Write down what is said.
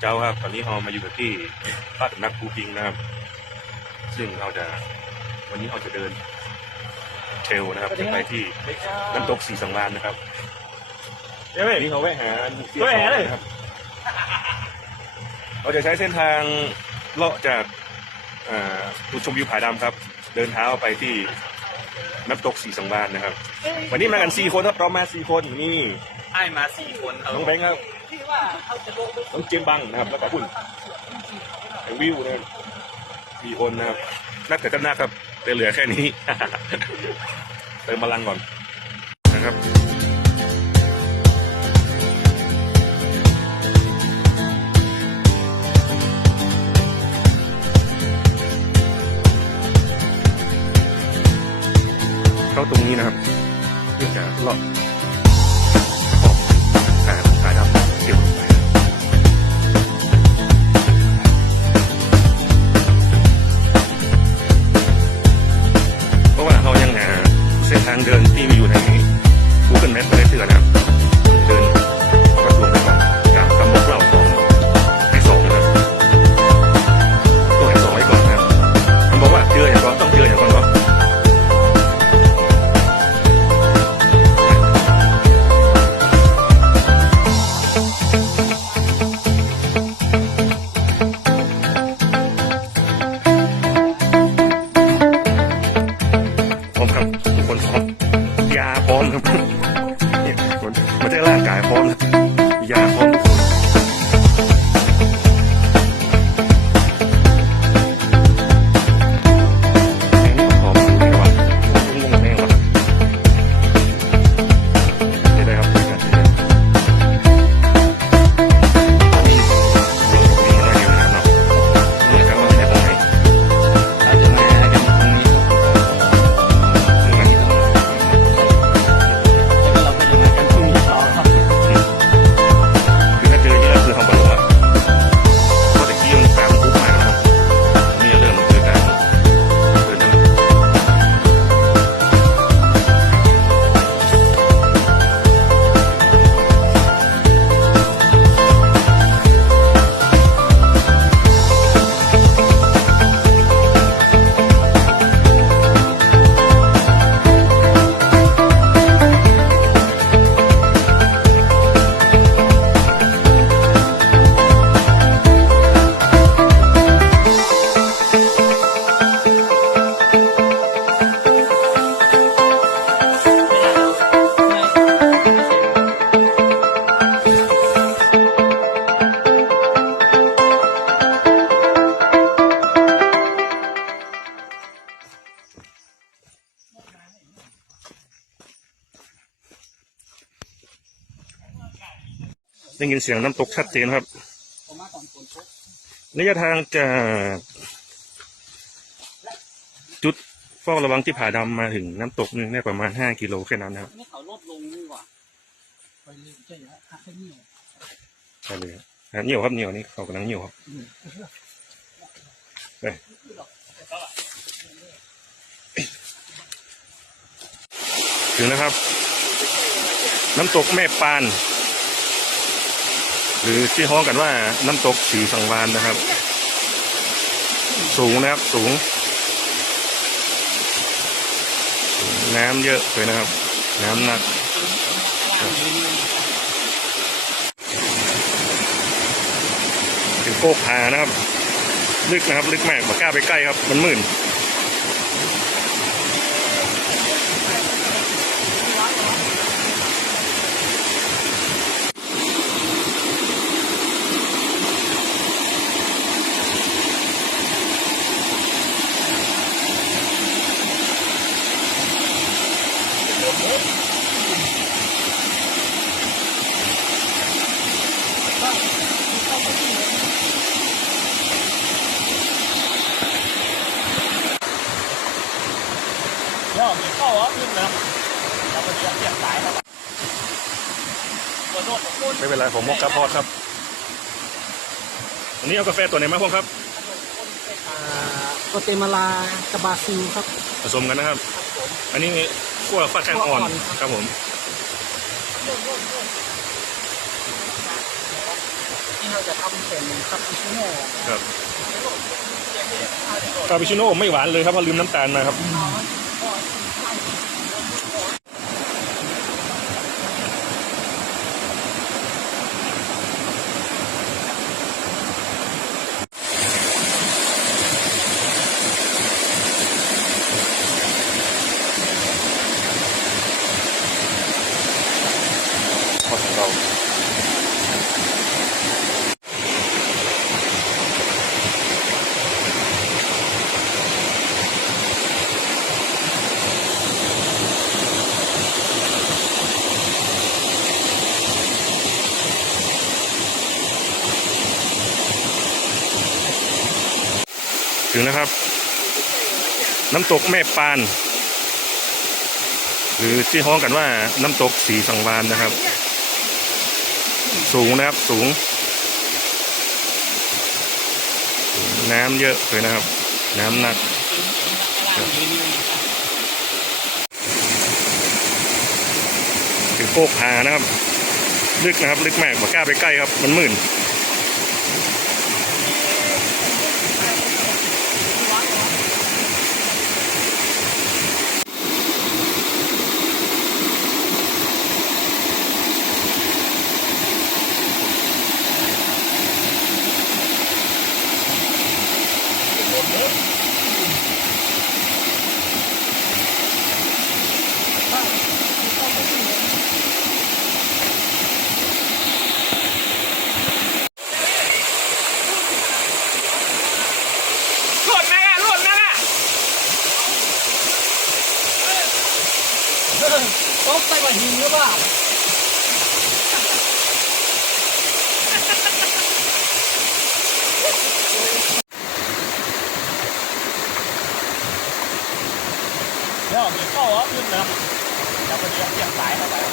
เจ้าครับ ตอนนี้เรามาอยู่กันที่บ้านสำนักภูพิงนะครับ ซึ่งเราจะวันนี้เราจะเดินเทรลนะครับจะไปที่น้ำตกสีสังวานนะครับเดี๋ยวไปวันนี้เราแวะหาเสียแวะหาเลยนะครับ เราจะใช้เส้นทางเลาะจากอ่าจุดชมวิวผาดำครับ เดินเท้าไปที่น้ำตกสีสังวานนะครับ วันนี้มากันสี่คนครับเรามาสี่คนนี่ ไอ้มาสี่คนครับน้องแบงค์ครับน้องเจมบังนะครับ แล้วก็คุณไอวิวนะครับสี่คนนะครับนักแต่ก็นักครับแต่เหลือแค่นี้ เติมพลังก่อนนะครับ พร้อมครับเนี่ยคนไม่ใช่ร่างกายพร้อมยาพร้อม ได้ยินเสียงน้ำตกชัดเจนครับ ระยะทางจากจุดเฝ้าระวังที่ผาดำมาถึงน้ำตกนึงได้ประมาณห้ากิโลแค่นั้นนะครับนี่เขาลดลงนี่หว่าไปเลยใช่ไหมหักให้นี่ใช่เลยครับอะเหนียวครับเหนียวนี่เขากำลังเหนียวครับไปถึงนะครับ น้ำตกแม่ปาน หรือที่ฮ้องกันว่าน้ำตกสีสังวานนะครับ สูงนะครับสูง น้ำเยอะเลยนะครับ น้ำหนักถึงโคกพานะครับ ลึกนะครับ ลึกมากมากล้าไปใกล้ครับ มันมื่นเดี๋ ยวมีเข้าอะขึ้นนะเราก็จะเสียบสายครับตัวโดดตัวโดดไม่เป็นไรผมมกกระพอดครับอันนี้เอากาแฟตัวไหนมาพ่อครับอ่าโกเตมาลากาบาซิลครับ ผสมกันนะครับ อันนี้ขั้วฟักแข้งอ่อนขั้วอ่อนครับครับผมนี่ฮเราจะทำเป็นคาปูชิโน่ครับคาปูชิโน่ไม่หวานเลยครับเพราะลืมน้ำตาลมาครับ ถึงแล้วครับ น้ำตกแม่ปาน หรือที่ฮ้องกันว่าน้ำตกสีสังวานนะครับ สูงนะครับสูง น้ำเยอะเลยนะครับ น้ำหนักถึงโคกพานะครับ ลึกนะครับ ลึกมากบ่กล้าไปใกล้ครับ มันมื่น หล่นนะหล่นนะ ต กใส่ก้อนหินหรือเปล่าเดี๋